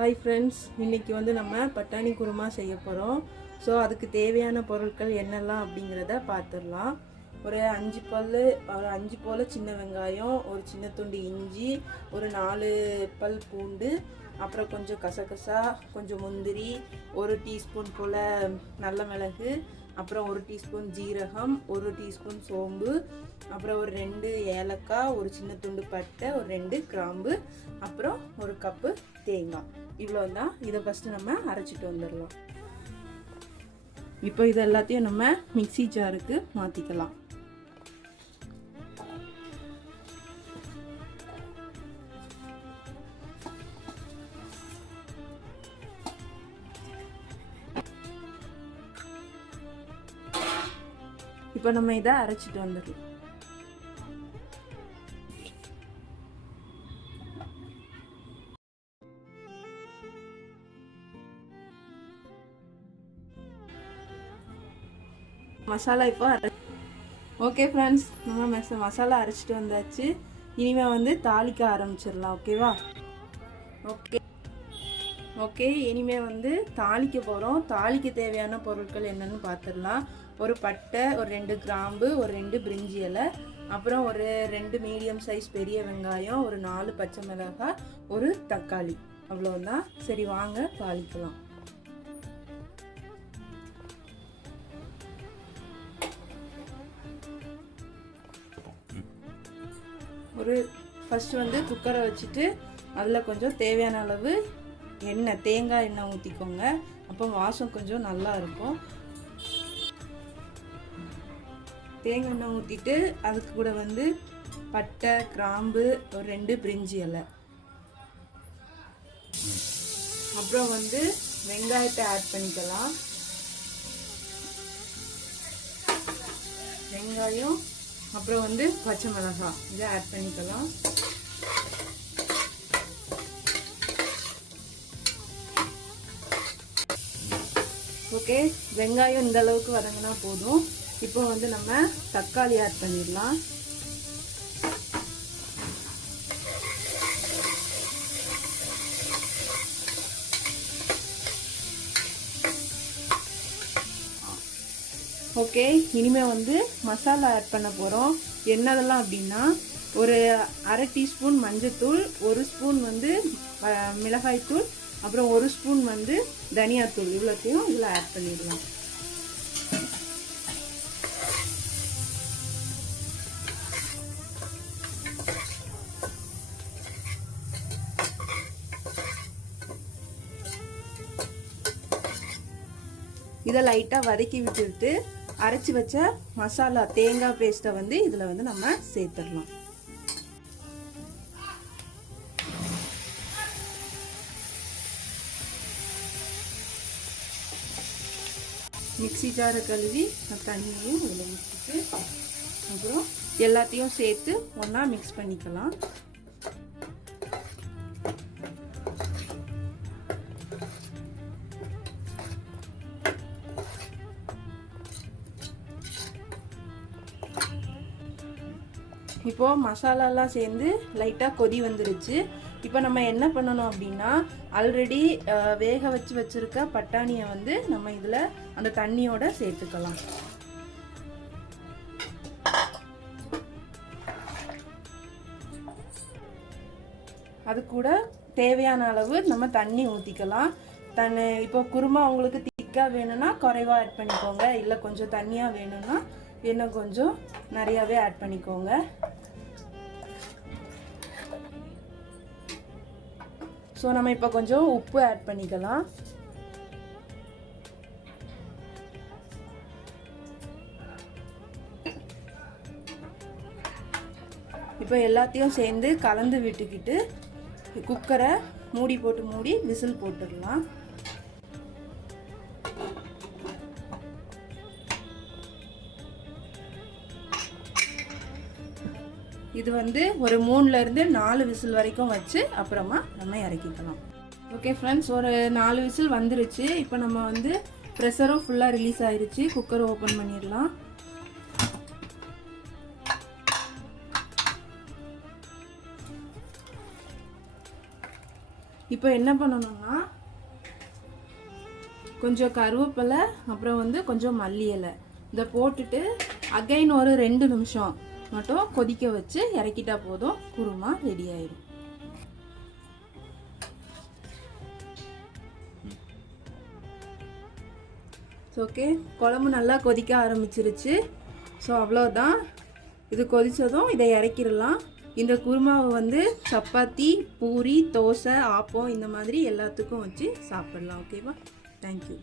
Hi friends இன்றைக்கி வந்து நம்ம பட்டாணி குருமா செய்ய போகிறோம் ஸோ அதுக்கு தேவையான பொருட்கள் என்னெல்லாம் அப்படிங்கிறத பார்த்துடலாம் ஒரு அஞ்சு பல் ஒரு அஞ்சு போல் சின்ன வெங்காயம் ஒரு சின்ன துண்டு இஞ்சி ஒரு நாலு பல் பூண்டு அப்புறம் கொஞ்சம் கசகசா கொஞ்சம் முந்திரி ஒரு டீஸ்பூன் போல் நல்ல மிளகு அப்புறம் ஒரு டீஸ்பூன் ஜீரகம் ஒரு டீஸ்பூன் சோம்பு அப்புறம் ஒரு ரெண்டு ஏலக்காய் ஒரு சின்ன துண்டு பட்டை ஒரு ரெண்டு கிராம்பு அப்புறம் ஒரு கப்பு தேங்காய். இவ்வளோ தான் இதை ஃபஸ்ட்டு நம்ம அரைச்சிட்டு வந்துடலாம். இப்போ இது எல்லாத்தையும் நம்ம மிக்ஸி ஜாருக்கு மாற்றிக்கலாம் இப்போ நம்ம இதை அரைச்சிட்டு வந்துடலாம். மசாலா இப்போ அரை ஓகே ஃப்ரெண்ட்ஸ் நம்ம மெச மசாலா அரைச்சிட்டு வந்தாச்சு. இனிமேல் வந்து தாளிக்க ஆரம்பிச்சிடலாம் ஓகேவா ஓகே ஓகே இனிமேல் வந்து தாளிக்க போகிறோம் தாளிக்க தேவையான பொருட்கள் என்னன்னு பார்த்துடலாம் ஒரு பட்டை ஒரு ரெண்டு கிராம்பு ஒரு ரெண்டு பிரிஞ்சி இலை அப்புறம் ஒரு ரெண்டு மீடியம் சைஸ் பெரிய வெங்காயம் ஒரு நாலு பச்சை மிளகாய் ஒரு தக்காளி. அவ்வளோதான் சரி வாங்க தாளிக்கலாம். ஒரு ஃபஸ்ட்டு வந்து குக்கரை வச்சுட்டு அதில் கொஞ்சம் தேவையான அளவு எண்ணெய் தேங்காய் எண்ணெய் ஊற்றிக்கோங்க அப்போ வாசம் கொஞ்சம் நல்லா இருக்கும். தேங்காய் எண்ணெய் ஊற்றிட்டு அதுக்கு கூட வந்து பட்டை கிராம்பு ஒரு ரெண்டு பிரிஞ்சி இலை. அப்புறம் வந்து வெங்காயத்தை ஆட் பண்ணிக்கலாம். வெங்காயம் அப்புறம் வந்து பச்சை மிளகாய் இதை ஆட் பண்ணிக்கலாம். ஓகே வெங்காயம் இந்த அளவுக்கு வதங்கினா போதும். இப்போ வந்து நம்ம தக்காளி ஆட் பண்ணிடலாம். ஓகே இனிமே வந்து மசாலா ஆட் பண்ண போகிறோம் என்னதெல்லாம் அப்படின்னா ஒரு அரை டீஸ்பூன் மஞ்சத்தூள் ஒரு ஸ்பூன் வந்து மிளகாய்த்தூள் அப்புறம் ஒரு ஸ்பூன் வந்து தனியாத்தூள் இவ்வளோத்தையும் இதில் ஆட் பண்ணிடலாம். இதை லைட்டாக வதக்கி விட்டுவிட்டு அரைச்சி வச்ச மசாலா தேங்காய் பேஸ்ட்டை வந்து இதில் வந்து நம்ம சேர்த்துடலாம். மிக்ஸி ஜாரை கழுவி நான் தண்ணியையும் இதில் ஊற்றிட்டு அப்புறம் எல்லாத்தையும் சேர்த்து ஒன்றா மிக்ஸ் பண்ணிக்கலாம். இப்போது மசாலாலாம் சேர்ந்து லைட்டாக கொதி வந்துருச்சு. இப்போ நம்ம என்ன பண்ணணும் அப்படின்னா ஆல்ரெடி வேக வச்சு வச்சிருக்க பட்டாணியை வந்து நம்ம இதில் அந்த தண்ணியோட சேர்த்துக்கலாம். அது கூட தேவையான அளவு நம்ம தண்ணி ஊற்றிக்கலாம் தண்ணி இப்போ குருமா உங்களுக்கு திக்காக வேணும்னா குறைவாக ஆட் பண்ணிக்கோங்க. இல்லை கொஞ்சம் தண்ணியாக வேணும்னா இன்னும் கொஞ்சம் நிறையாவே ஆட் பண்ணிக்கோங்க. ஸோ நம்ம இப்போ கொஞ்சம் உப்பு ஆட் பண்ணிக்கலாம். இப்போ எல்லாத்தையும் சேர்ந்து கலந்து விட்டுக்கிட்டு குக்கரை மூடி போட்டு மூடி விசில் போட்டுடலாம். இது வந்து ஒரு மூணுலேருந்து நாலு விசில் வரைக்கும் வச்சு அப்புறமா நம்ம இறக்கிக்கலாம். ஓகே ஃப்ரெண்ட்ஸ் ஒரு நாலு விசில் வந்துருச்சு. இப்போ நம்ம வந்து ப்ரெஷரும் ஃபுல்லாக ரிலீஸ் ஆயிருச்சு. குக்கர் ஓப்பன் பண்ணிடலாம். இப்போ என்ன பண்ணணும்னா கொஞ்சம் கருவேப்பிலை அப்புறம் வந்து கொஞ்சம் மல்லி இலை இதை போட்டுட்டு அகைன் ஒரு ரெண்டு நிமிஷம். மட்டும் கொதிக்க வச்சு இறக்கிட்டா போதும். குருமா ரெடி ஆயிடும். ஓகே குழம்பு நல்லா கொதிக்க ஆரம்பிச்சிருச்சு. ஸோ அவ்வளோதான் இது கொதித்ததும் இதை இறக்கிடலாம். இந்த குருமாவை வந்து சப்பாத்தி பூரி தோசை ஆப்பம் இந்த மாதிரி எல்லாத்துக்கும் வச்சு சாப்பிடலாம். ஓகேவா தேங்க்யூ